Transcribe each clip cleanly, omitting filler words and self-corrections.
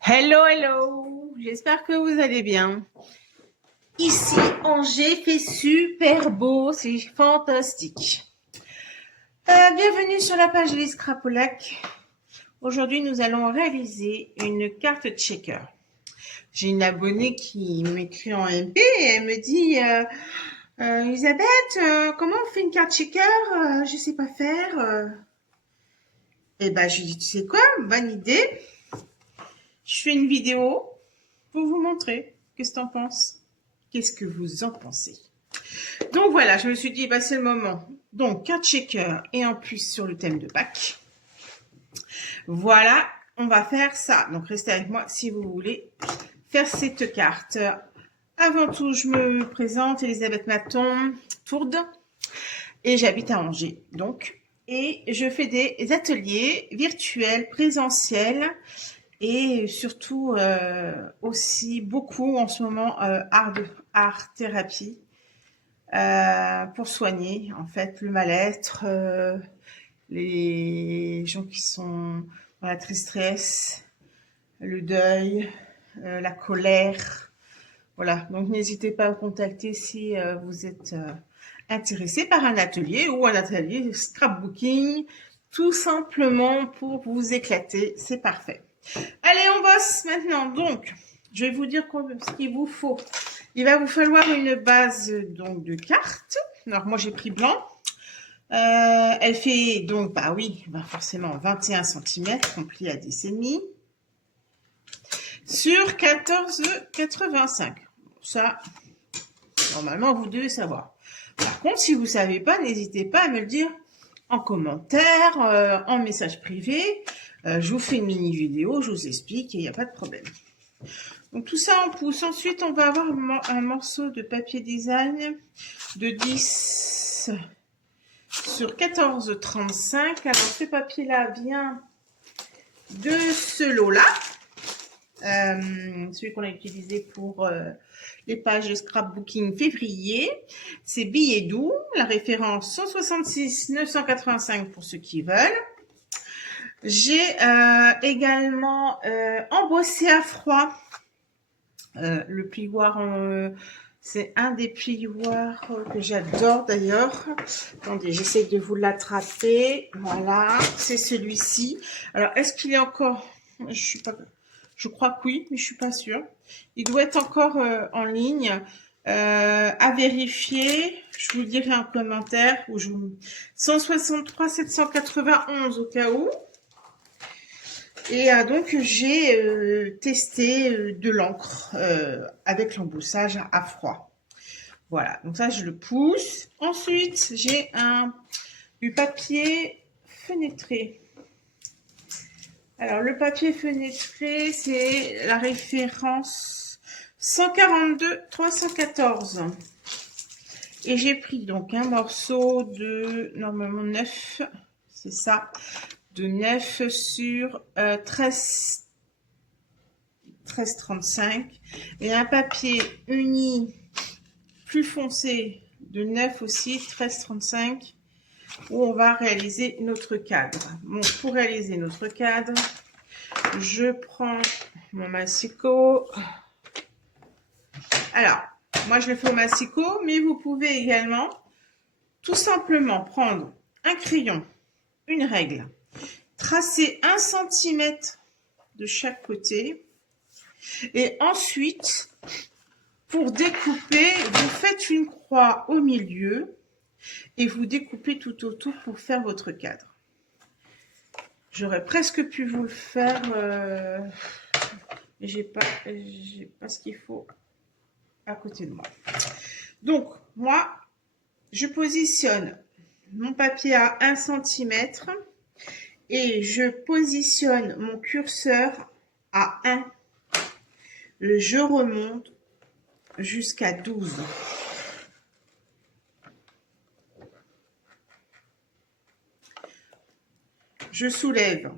Hello, hello, j'espère que vous allez bien. Ici, Angers fait super beau, c'est fantastique. Bienvenue sur la page Lise Crapolac. Aujourd'hui, nous allons réaliser une carte checker. J'ai une abonnée qui m'écrit en MP et elle me dit Elisabeth, comment on fait une carte checker Je sais pas faire. Et ben, je lui dis, tu sais quoi, bonne idée. Je fais une vidéo pour vous montrer. Qu'est-ce que t'en penses? Qu'est-ce que vous en pensez? Donc voilà, je me suis dit, bah, c'est le moment. Donc, carte checker et en plus sur le thème de Pâques. Voilà, on va faire ça. Donc, restez avec moi si vous voulez faire cette carte. Avant tout, je me présente, Elisabeth Maton, Tourde, et j'habite à Angers. Donc, et je fais des ateliers virtuels, présentiels, et surtout aussi beaucoup en ce moment art thérapie pour soigner en fait le mal-être, les gens qui sont dans la tristesse, le deuil, la colère. Voilà, donc n'hésitez pas à me contacter si vous êtes intéressé par un atelier ou un atelier de scrapbooking, tout simplement pour vous éclater, c'est parfait. Allez, on bosse maintenant. Donc, je vais vous dire ce qu'il vous faut. Il va vous falloir une base donc de cartes. Alors, moi, j'ai pris blanc. Elle fait donc, bah oui, bah forcément 21 cm, compris à 10,5 sur 14,85. Ça, normalement, vous devez savoir. Par contre, si vous ne savez pas, n'hésitez pas à me le dire en commentaire, en message privé. Je vous fais une mini vidéo, je vous explique et il n'y a pas de problème. Donc tout ça en pousse. Ensuite, on va avoir un morceau de papier design de 10 sur 14,35. Alors ce papier-là vient de ce lot-là. Celui qu'on a utilisé pour les pages de scrapbooking février. C'est Billet doux, la référence 166 985 pour ceux qui veulent. J'ai également embossé à froid le plioir. C'est un des plioirs que j'adore d'ailleurs. Attendez, j'essaie de vous l'attraper. Voilà, c'est celui-ci. Alors, est-ce qu'il est encore... Je crois que oui, mais je suis pas sûre. Il doit être encore en ligne. À vérifier, je vous dirai en commentaire. 163 791 au cas où. Et donc, j'ai testé de l'encre avec l'embossage à froid. Voilà, donc ça, je le pousse. Ensuite, j'ai du papier fenêtré. Alors, le papier fenêtré, c'est la référence 142 314. Et j'ai pris donc un morceau de, normalement 9, c'est ça, de 9 sur 13,35 et un papier uni plus foncé de 9 aussi, 13,35 où on va réaliser notre cadre. Bon, pour réaliser notre cadre, je prends mon massicot. Alors, moi je le fais au massicot, mais vous pouvez également tout simplement prendre un crayon, une règle, tracer 1 cm de chaque côté et ensuite, pour découper, vous faites une croix au milieu et vous découpez tout autour pour faire votre cadre. J'aurais presque pu vous le faire, mais j'ai pas ce qu'il faut à côté de moi. Donc, moi, je positionne mon papier à 1 cm et je positionne mon curseur à 1. Je remonte jusqu'à 12. Je soulève.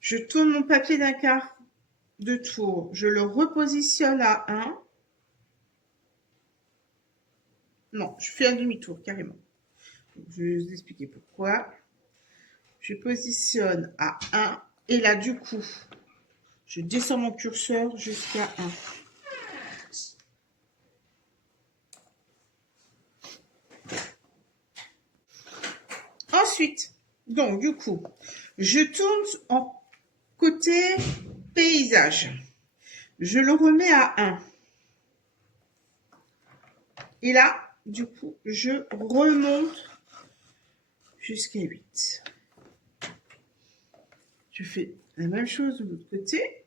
Je tourne mon papier d'un quart de tour. Je le repositionne à 1. Non, je fais un demi-tour carrément. Je vais vous expliquer pourquoi. Je positionne à 1 Et là, du coup, je descends mon curseur jusqu'à 1. Ensuite, donc du coup, je tourne en côté paysage. Je le remets à 1. Et là, du coup, je remonte jusqu'à 8. Je fais la même chose de l'autre côté.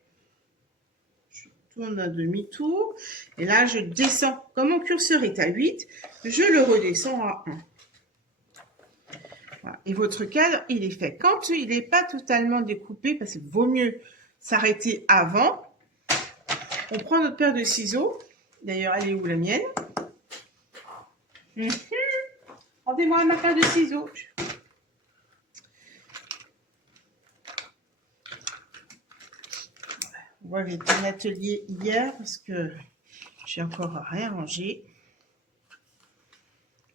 Je tourne un demi-tour. Et là, je descends. Comme mon curseur est à 8, je le redescends à 1. Voilà. Et votre cadre, il est fait. Quand il n'est pas totalement découpé, parce qu'il vaut mieux s'arrêter avant, on prend notre paire de ciseaux. D'ailleurs, elle est où la mienne? Rendez-moi ma paire de ciseaux. Moi, j'étais en atelier hier parce que j'ai encore rien rangé.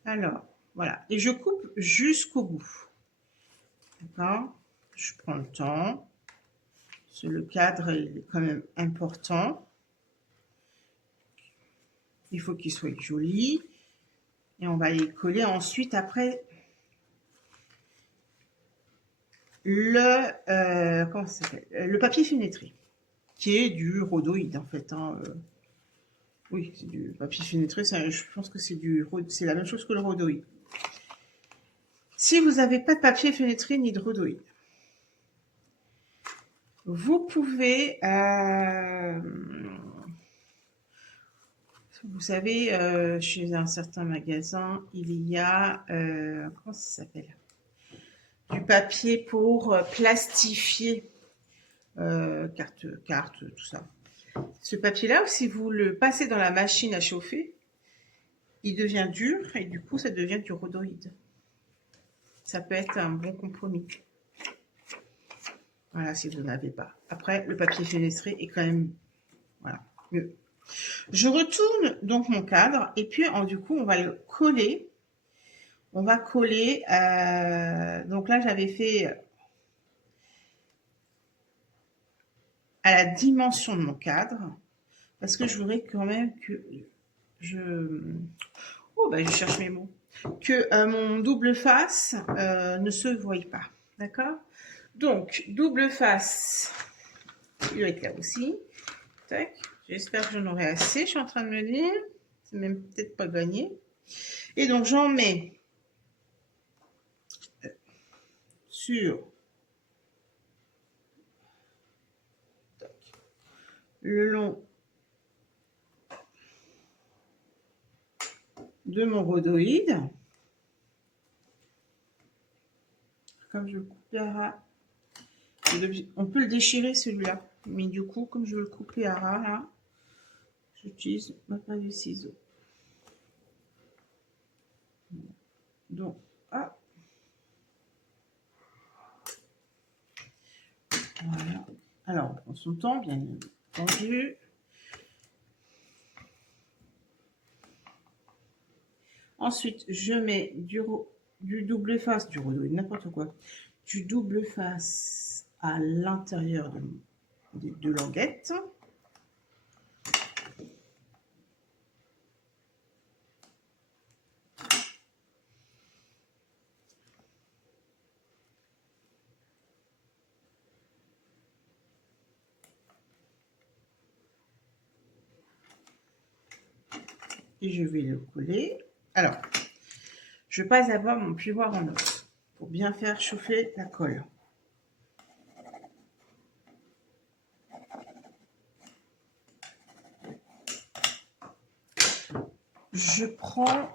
Alors, voilà. Et je coupe jusqu'au bout. D'accord? Je prends le temps. Parce que le cadre il est quand même important. Il faut qu'il soit joli. Et on va les coller ensuite après comment ça s'appelle, le papier fenêtré, qui est du rhodoïde en fait. Hein. Oui, c'est du papier fenêtré. Je pense que c'est la même chose que le rhodoïde. Si vous n'avez pas de papier fenêtré ni de rhodoïde, vous pouvez, vous savez, chez un certain magasin, il y a, comment ça s'appelle? Du papier pour plastifier carte, tout ça. Ce papier-là, si vous le passez dans la machine à chauffer, il devient dur et du coup, ça devient du rhodoïde. Ça peut être un bon compromis. Voilà, si vous n'avez pas. Après, le papier fenestré est quand même, voilà, mieux. Je retourne donc mon cadre et puis du coup, on va le coller. On va coller. Donc là, j'avais fait à la dimension de mon cadre parce que je voudrais quand même que je cherche mes mots. Que mon double face ne se voie pas. D'accord? Donc, double face, il doit être là aussi. Tac. J'espère que j'en aurai assez, je suis en train de me dire. C'est même peut-être pas gagné. Et donc, j'en mets sur le long de mon rhodoïde. Comme je le coupe à ras, on peut le déchirer celui-là. Mais du coup, comme je veux le couper à ras, là, j'utilise ma paire de ciseaux. Donc, hop. Voilà. Alors, on prend son temps, bien entendu. Ensuite, je mets du double face, du rhodoïde, n'importe quoi, du double face à l'intérieur des deux languettes. Et je vais le coller. Alors, je passe d'abord mon plioir en os pour bien faire chauffer la colle. Je prends,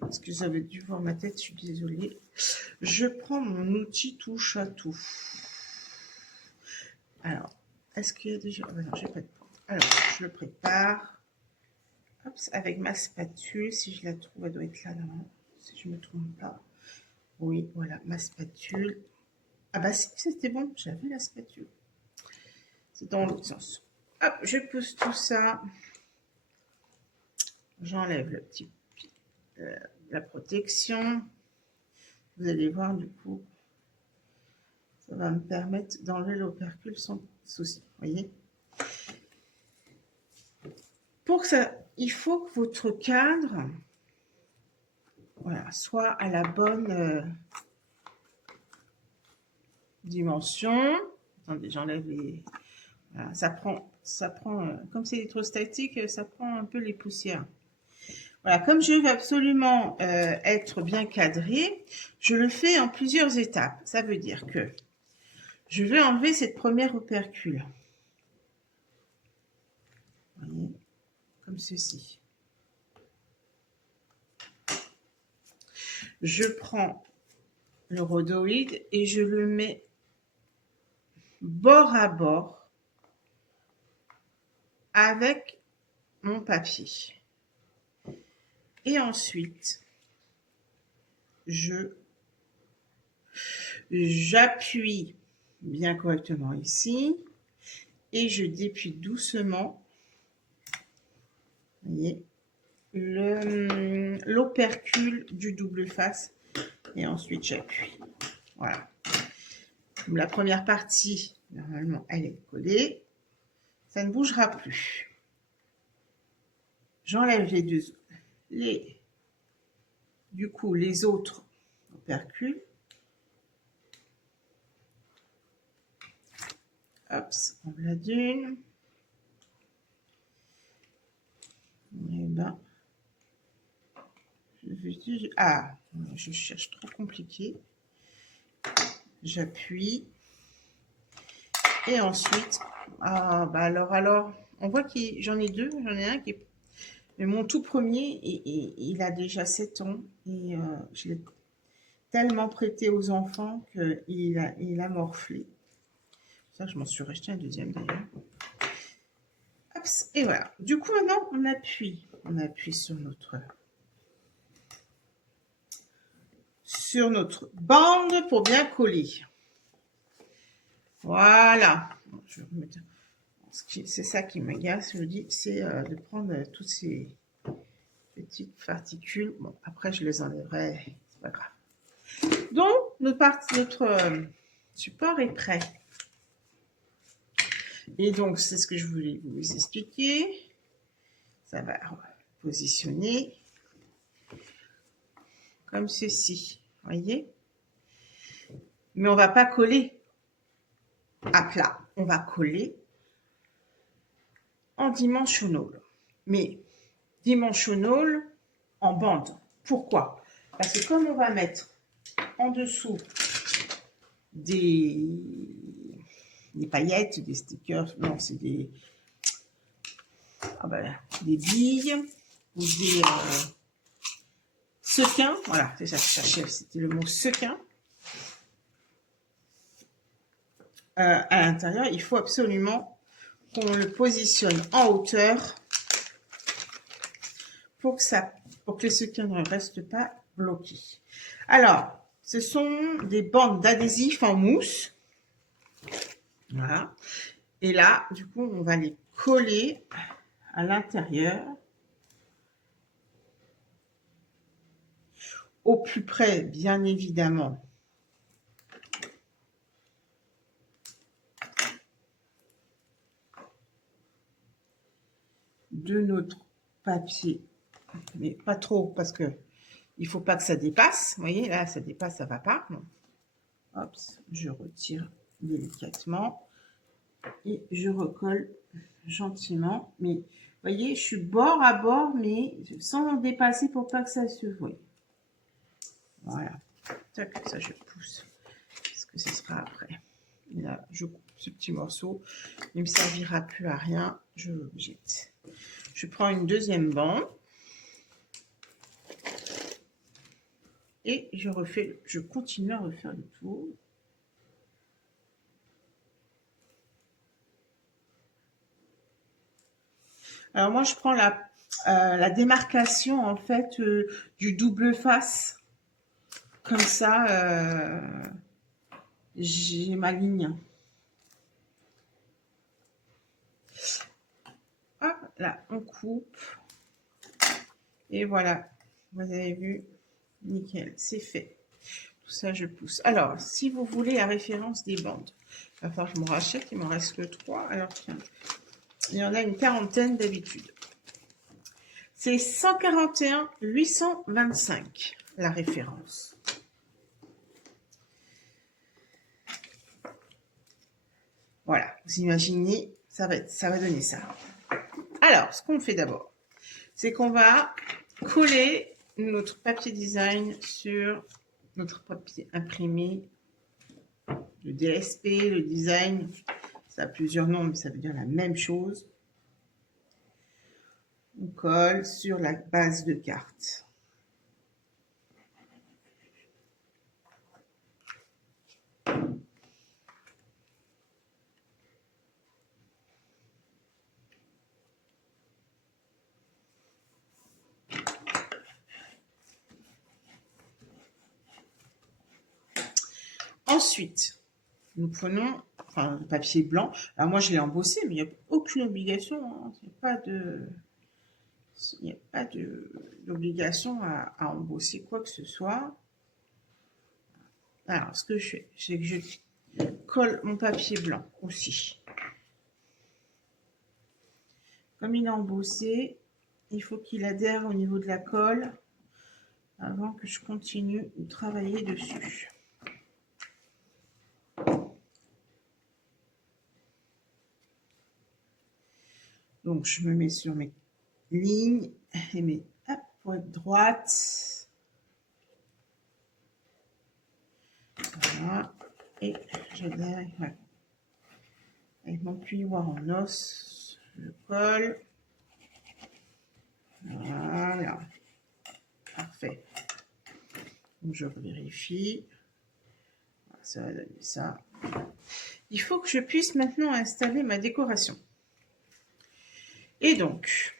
parce que vous avez dû voir ma tête, je suis désolée. Je prends mon outil touche à tout. Alors, est-ce qu'il y a déjà... Oh, non, j'ai pas de... Alors, je le prépare. Hop, avec ma spatule, si je la trouve, elle doit être là, non, si je ne me trompe pas. Oui, voilà, ma spatule. Ah bah si, c'était bon, j'avais la spatule. C'est dans l'autre sens. Hop, je pousse tout ça. J'enlève le petit, la protection. Vous allez voir, du coup, Ça va me permettre d'enlever l'opercule sans souci. Vous voyez? Pour ça, il faut que votre cadre, voilà, soit à la bonne dimension. Attendez, j'enlève les... Voilà, ça prend comme c'est électrostatique, ça prend un peu les poussières. Voilà, comme je veux absolument être bien cadré, je le fais en plusieurs étapes. Ça veut dire que je vais enlever cette première opercule. Vous voyez, comme ceci. Je prends le rhodoïde et je le mets bord à bord avec mon papier. Et ensuite, j'appuie bien correctement ici et je déplie doucement, vous voyez, l'opercule du double face et ensuite j'appuie. Voilà. Comme la première partie, normalement, elle est collée, ça ne bougera plus. J'enlève du coup, les autres opercules. Hop, on la d'une. Et ben, je cherche trop compliqué. J'appuie. Et ensuite, alors, on voit que j'en ai deux. J'en ai un qui est... Mais mon tout premier, il a déjà 7 ans. Et je l'ai tellement prêté aux enfants qu'il a morflé. Ça, je m'en suis racheté un deuxième d'ailleurs. Et voilà. Du coup, maintenant, on appuie sur notre bande pour bien coller. Voilà. Je vais remettre... C'est ça qui m'agace, je vous dis, c'est de prendre toutes ces petites particules. Bon, après, je les enlèverai, c'est pas grave. Donc, notre support est prêt. Et donc, c'est ce que je voulais vous expliquer. Ça va positionner comme ceci, voyez. Mais on va pas coller à plat, on va coller en dimensionnel. Mais dimensionnel en bande. Pourquoi? Parce que comme on va mettre en dessous des paillettes, des stickers, non, c'est des billes ou des sequins, voilà, c'est ça que je cherchais, c'était le mot sequin. À l'intérieur, il faut absolument qu'on le positionne en hauteur pour que le sequin ne reste pas bloqué. Alors, ce sont des bandes d'adhésif en mousse. Voilà. Et là, du coup, on va les coller à l'intérieur. Au plus près, bien évidemment, de notre papier, mais pas trop parce que il faut pas que ça dépasse. Vous voyez, là, ça dépasse, ça va pas. Hop, je retire délicatement et je recolle gentiment. Mais vous voyez, je suis bord à bord, mais sans dépasser pour pas que ça se voie. Voilà. Tac, ça je pousse parce que ce sera après. Et là, je coupe ce petit morceau. Il ne me servira plus à rien. Je le jette. Je prends une deuxième bande. Et je continue à refaire le tour. Alors moi, je prends la démarcation en fait du double face. Comme ça, j'ai ma ligne. Hop, là, on coupe. Et voilà, vous avez vu, nickel, c'est fait. ça, je pousse. Alors, si vous voulez la référence des bandes, il va falloir que je m'en rachète, il m'en reste que 3. Alors, tiens, il y en a une quarantaine d'habitude. C'est 141 825, la référence. Voilà, vous imaginez, ça va donner ça. Alors, ce qu'on fait d'abord, c'est qu'on va coller notre papier design sur notre papier imprimé. Le DSP, le design, ça a plusieurs noms, mais ça veut dire la même chose. On colle sur la base de carte. Ensuite, nous prenons le papier blanc. Alors moi, je l'ai embossé, mais il n'y a aucune obligation. Hein. Il n'y a pas d'obligation à embosser quoi que ce soit. Alors, ce que je fais, c'est que je colle mon papier blanc aussi. Comme il est embossé, il faut qu'il adhère au niveau de la colle avant que je continue de travailler dessus. Donc, je me mets sur mes lignes et mes pour être droite. Voilà. Et j'adhère avec mon puyoir en os. Je colle. Voilà. Parfait. Donc, je vérifie. Ça va donner ça. Il faut que je puisse maintenant installer ma décoration. Et donc,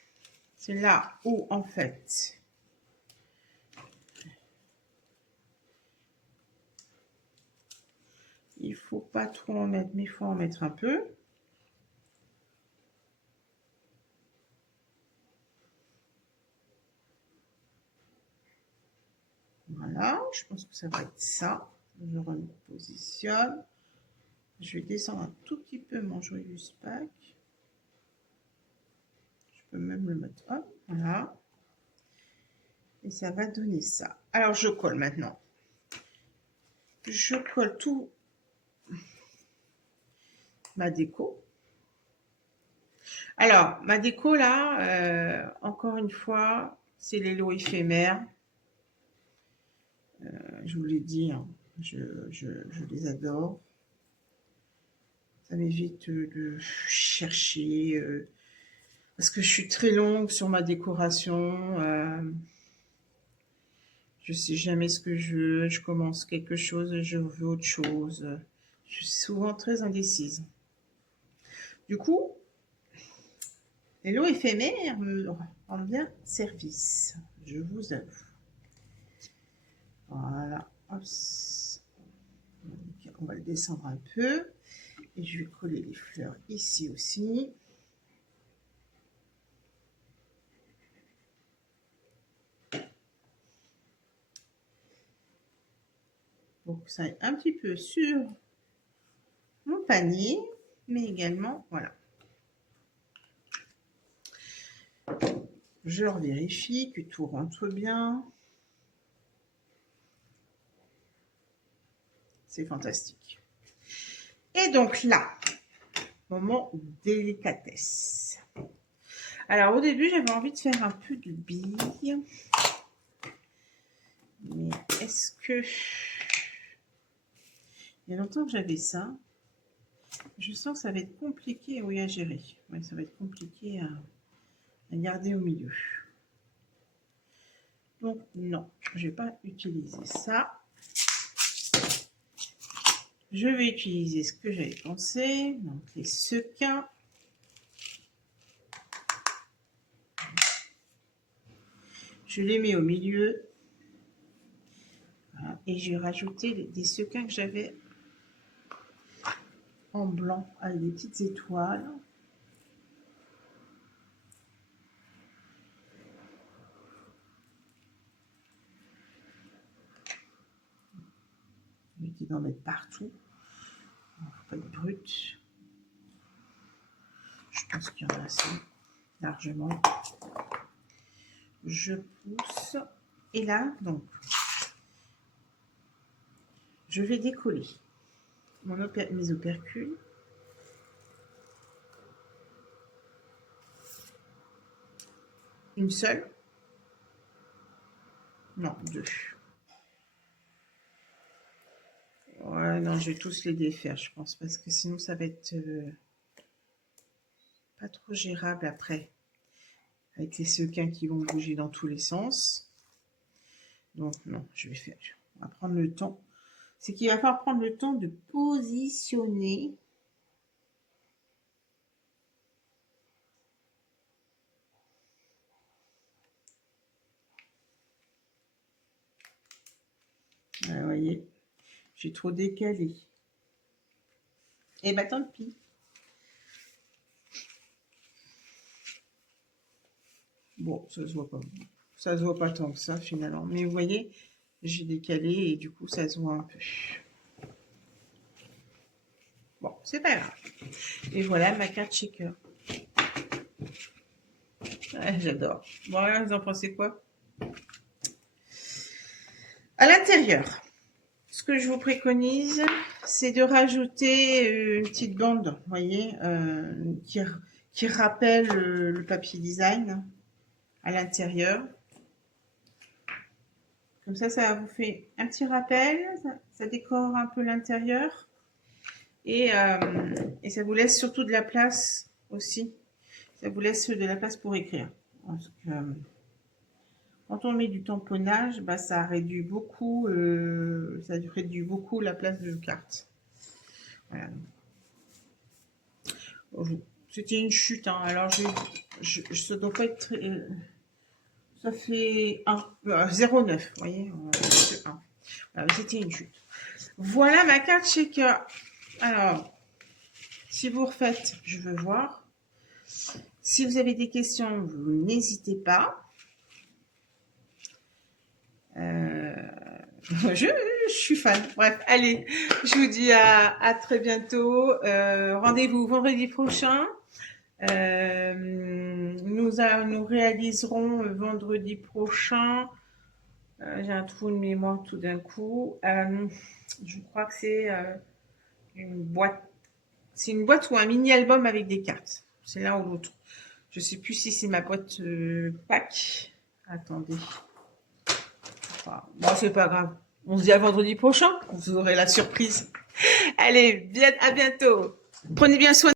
c'est là où, en fait, il ne faut pas trop en mettre, mais il faut en mettre un peu. Voilà, je pense que ça va être ça. Je repositionne. Je vais descendre un tout petit peu mon joyeux pack. Je peux même le mettre, hop, voilà. Et ça va donner ça. Alors, je colle maintenant. Je colle tout ma déco. Alors, ma déco là, encore une fois, c'est les lots éphémères. Je vous l'ai dit, hein, je les adore. Ça m'évite de chercher, parce que je suis très longue sur ma décoration. Je sais jamais ce que je veux. Je commence quelque chose et je veux autre chose. Je suis souvent très indécise. Du coup, les lots éphémères me rendent bien service. Je vous avoue. Voilà. Hop. On va le descendre un peu. Et je vais coller les fleurs ici aussi. Pour que ça aille un petit peu sur mon panier, mais également, voilà. Je revérifie que tout rentre bien. C'est fantastique. Et donc là, moment délicatesse. Alors au début, j'avais envie de faire un peu de billes. Mais est-ce que... Il y a longtemps que j'avais ça. Je sens que ça va être compliqué à gérer. Ouais, ça va être compliqué à garder au milieu. Donc non, je ne vais pas utiliser ça. Je vais utiliser ce que j'avais pensé, donc les sequins. Je les mets au milieu. Voilà, et je vais rajouter des sequins que j'avais en blanc avec des petites étoiles. d'en mettre partout. Il ne faut pas être brut. Je pense qu'il y en a assez, largement. Je pousse. Et là, donc, je vais décoller mes opercules. Une seule. Non, deux. Ouais, non, je vais tous les défaire, je pense, parce que sinon ça va être pas trop gérable après, avec les sequins qui vont bouger dans tous les sens. Donc non, on va prendre le temps. C'est qu'il va falloir prendre le temps de positionner. Vous voyez, j'ai trop décalé. Et bah tant pis. Bon, ça se voit pas. Ça se voit pas tant que ça finalement. Mais vous voyez, j'ai décalé et du coup ça se voit un peu. Bon, c'est pas grave. Et voilà ma carte shaker. Ouais, j'adore. Bon, vous en pensez quoi? À l'intérieur, ce que je vous préconise, c'est de rajouter une petite bande, vous voyez, qui rappelle le papier design à l'intérieur. Comme ça vous fait un petit rappel, ça décore un peu l'intérieur. Et ça vous laisse surtout de la place aussi. Ça vous laisse de la place pour écrire. Parce que, quand on met du tamponnage, bah, ça réduit beaucoup la place de carte. Voilà. C'était une chute, hein. Alors ça doit pas être ça fait 0,9, vous voyez, 1. Voilà, c'était une chute. Voilà ma carte shaker. Alors, si vous refaites, je veux voir. Si vous avez des questions, vous n'hésitez pas. Je suis fan. Bref, allez, je vous dis à très bientôt. Rendez-vous vendredi prochain. Nous réaliserons vendredi prochain. J'ai un trou de mémoire tout d'un coup. Je crois que c'est une boîte. C'est une boîte ou un mini-album avec des cartes. C'est l'un ou l'autre. Je ne sais plus si c'est ma boîte pack. Attendez. Enfin, bon, c'est pas grave. On se dit à vendredi prochain. Vous aurez la surprise. Allez, à bientôt. Prenez bien soin.